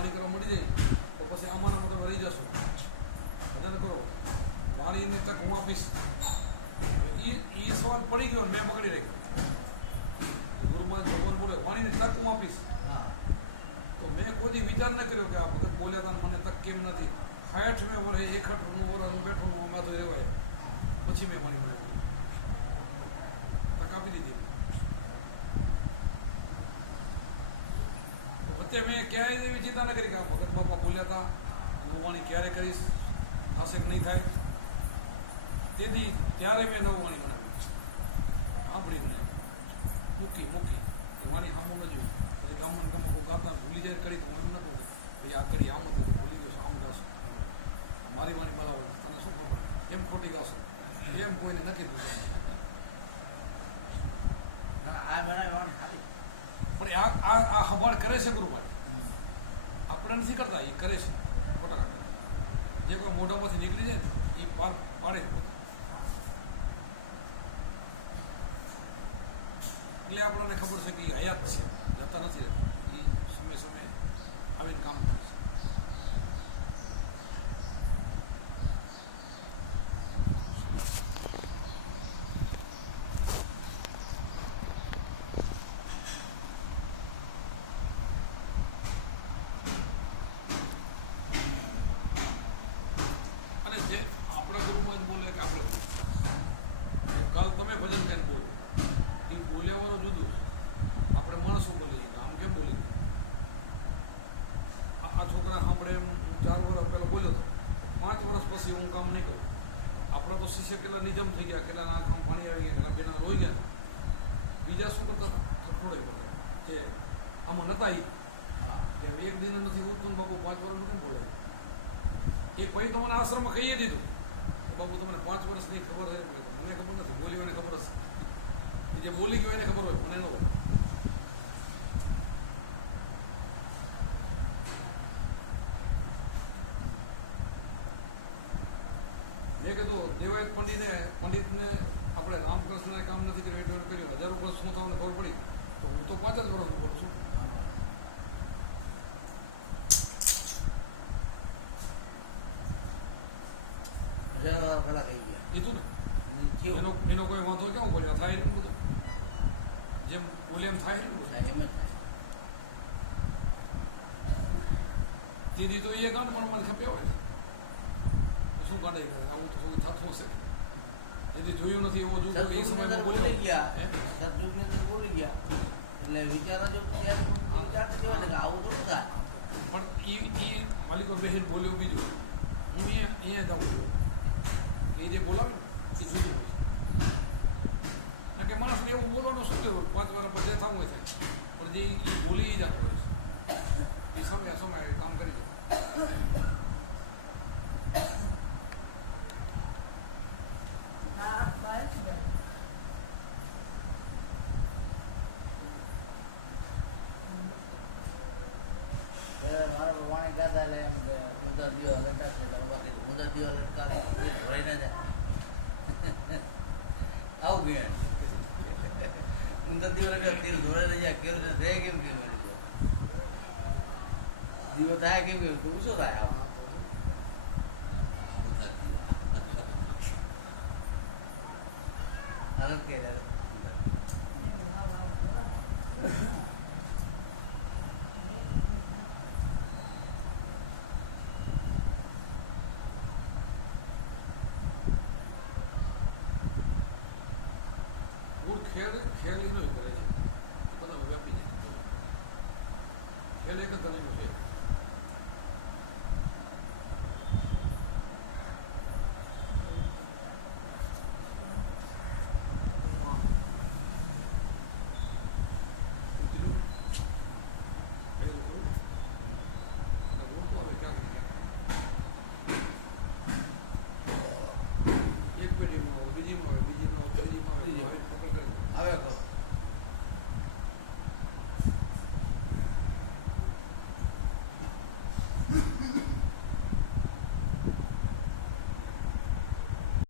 વાણી કરવા મળી જાય તો પછી આમાંના મતલબ રહી જશો. ભજન કરો, વાણીની તક હું આપીશ. એ સવાલ પડી ગયો, મેં પકડી રાખ્યો. ગુરુમાં ભગવાન બોલે વાણીની તક હું આપીશ. તો મેં કોઈ વિચાર ન કર્યો કે આ ભગત બોલ્યા હતા મને તક કેમ નથી. 60 વર્ષે 61નું વર્ષ બેઠો આમાં તો રહેવાય. પછી મેં વાણી બોલ્યો, તક આપી દીધી. વચ્ચે મેં ક્યાંય એવી ચિંતા ન કરી કે ભગત બાપા બોલ્યા હતા, હું વાણી ક્યારે કરીશ, થશે કે નહીં થાય. તેથી ત્યારે મેં નવું વાણી બનાવી, સાંભળી મને મૂકી વાણી સામું ન જોયું. પછી ગામમાં ગમકો ગાતા ભૂલી જાય કરી તો એમ નતું ભાઈ આ કરી આમ હતું ભૂલી ગયો આમ ગાશો. મારી વાણી બરાબર તને શું ખબર એમ ખોટી ગાશો એમ કોઈને નથી પૂછ્યું. પણ આ હવાડ કરે છે ગુરુભાઈ, આપણે નથી કરતા, એ કરે છે. ખોટા જે કોઈ મોઢામાંથી નીકળી જાય ને એ પાડે. એટલે આપણને ખબર છે કે એ હયાત છે, જતા નથી રહેતા. એ સમય આવીને કામ કરે છે. અને જે આપણા ગુરુમાં જ બોલે કે આપણે કાલ તમે ભજન કરીને બોલો, એ બોલ્યાવાનું જુદું. આપણે માણસો બોલીએ આમ કેમ બોલી. આ છોકરા સાંભળે એમ 4 વર્ષ પહેલાં બોલ્યો હતો, 5 વર્ષ પછી હું કામ નહીં કરું. આપણા તો શિષ્ય કેટલા નિજમ થઈ ગયા, કેટલા આંખમાં પાણી આવી ગયા, કેટલા બેના રોઈ ગયા. બીજા શું કરતા થોડે કરતા કે આમાં નતા કે એક દિન નથી ઉઠતું બાપુ 5 વર્ષનું કેમ બોલે. એ પછી તો મને આશ્રમમાં કહીએ દીધું બાપુ તમને 5 વર્ષની ખબર છે. મને ખબર નથી, બોલી એને ખબર હશે. જે બોલી ગયો એને ખબર હોય, મને ન હોય. મેં કીધું દેવાયત પંડિતને આપણે રામકૃષ્ણને કામ નથી કર્યું એટલે કર્યું. 1000 વર્ષ શું થવાનું ખબર પડી તો હું તો 5 જ વર્ષનું બોલું છું. કીધું ને એનો કોઈ વાંધો કેવું બોલ્યા થાય એટલું બધું જેમ બોલે એમ થાય એટલું બધું. તેથી તો એ ગાંઠ પણ મને ખપે હોય ને શું કાઢે આવું તો શું થતું હશે. તેથી જોયું નથી એવો જો એ સમયમાં બોલી ગયા બોલી ગયા એટલે વિચારો જો આવું તો થાય. પણ એ માલિકો બહેન બોલ્યો બીજું હું અહીંયા જાઉં છું એ જે બોલાવે ને એ જુદું હોય છે. કે માણસને એવું બોલવાનું શું કહેવું 5 વર્ષ પછી થવું હોય થાય, પણ જે એ બોલી જતો હોય છે એ સમય કામ કરી જાય. મારા વાણી ગાતા એટલે એમ કે મુદા દીવા લટાશે એટલે મુદા દીવા લટકાવે ધોઈ ના જાય આવું ગયા. મુદા દીવા લટકા તેલ ધોઈ ના જાય કેવું રહે કેમ દીવો થાય કેમ કેવું તું શું થાય આવું હાલત કે ખેલ એનો કરે છે બધા વ્યાપી જાય. ખેલ એક જ ગણેલો છે.